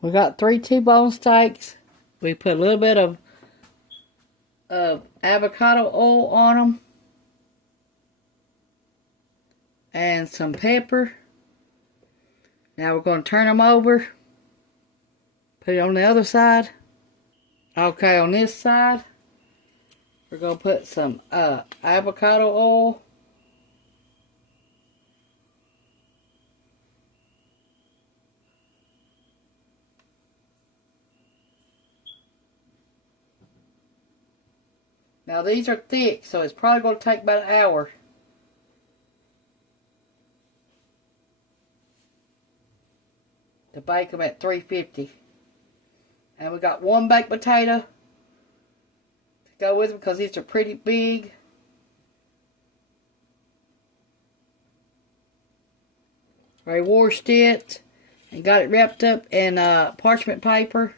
We got 3 T-bone steaks. We put a little bit of avocado oil on them. And some pepper. Now we're going to turn them over. Put it on the other side. Okay, on this side, we're going to put some avocado oil. Now these are thick, so it's probably going to take about an hour. To bake them at 350. And we got 1 baked potato to go with them because these are pretty big. I washed it and got it wrapped up in parchment paper.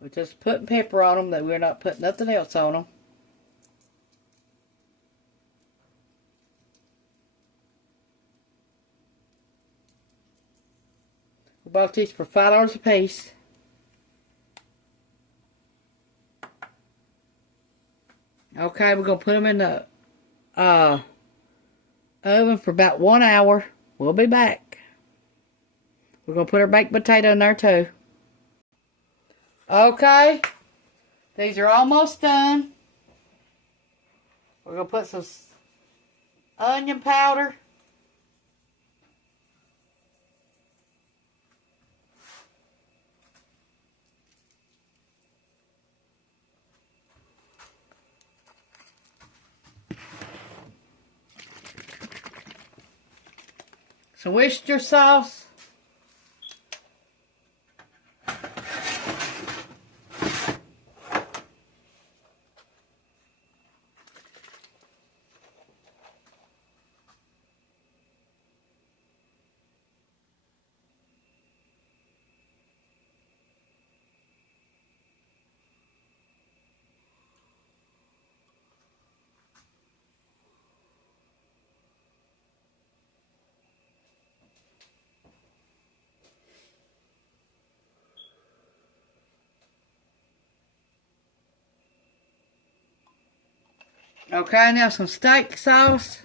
We're just putting pepper on them, that we're not putting nothing else on them. We bought these for $5 a piece. Okay, we're going to put them in the oven for about 1 hour. We'll be back. We're going to put our baked potato in there too. Okay, these are almost done. We're going to put some onion powder. Some Worcester sauce. Okay, now some steak sauce.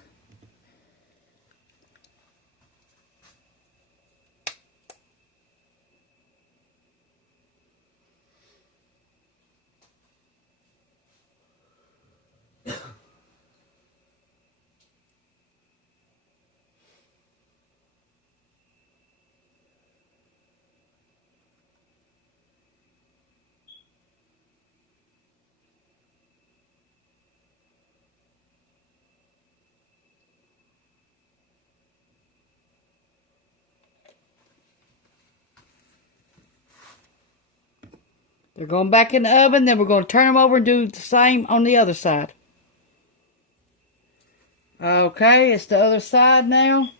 They're going back in the oven. Then we're going to turn them over and do the same on the other side. Okay, it's the other side now.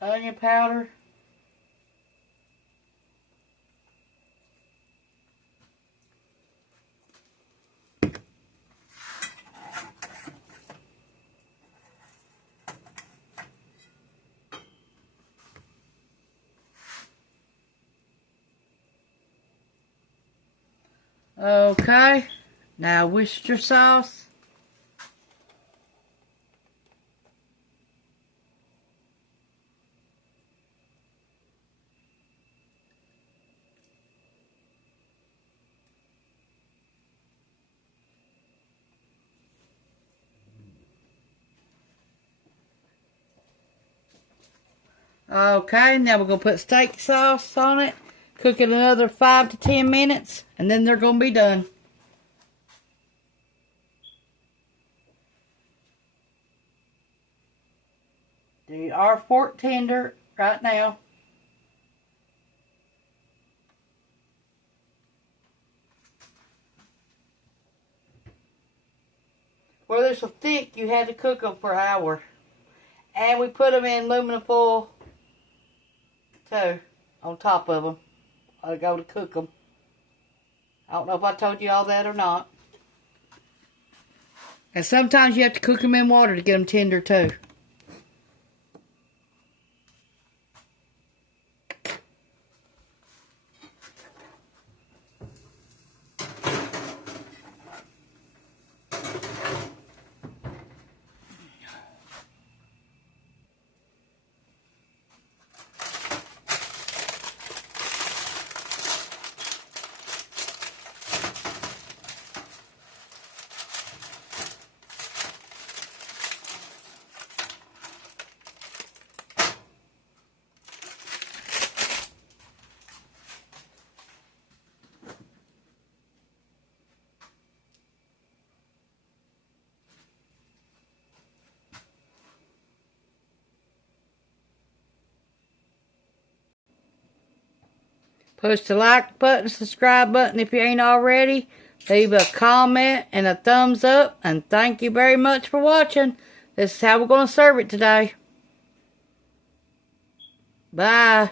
Onion powder. Okay, now Worcester sauce. Okay, now we're going to put steak sauce on it. Cook it another 5 to 10 minutes, and then they're going to be done. They are fork tender right now. Where they're so thick, you had to cook them for an hour. And we put them in aluminum foil too, on top of them. I go to cook them. I don't know if I told you all that or not. And sometimes you have to cook them in water to get them tender too. Push the like button, subscribe button if you ain't already. Leave a comment and a thumbs up. And thank you very much for watching. This is how we're going to serve it today. Bye.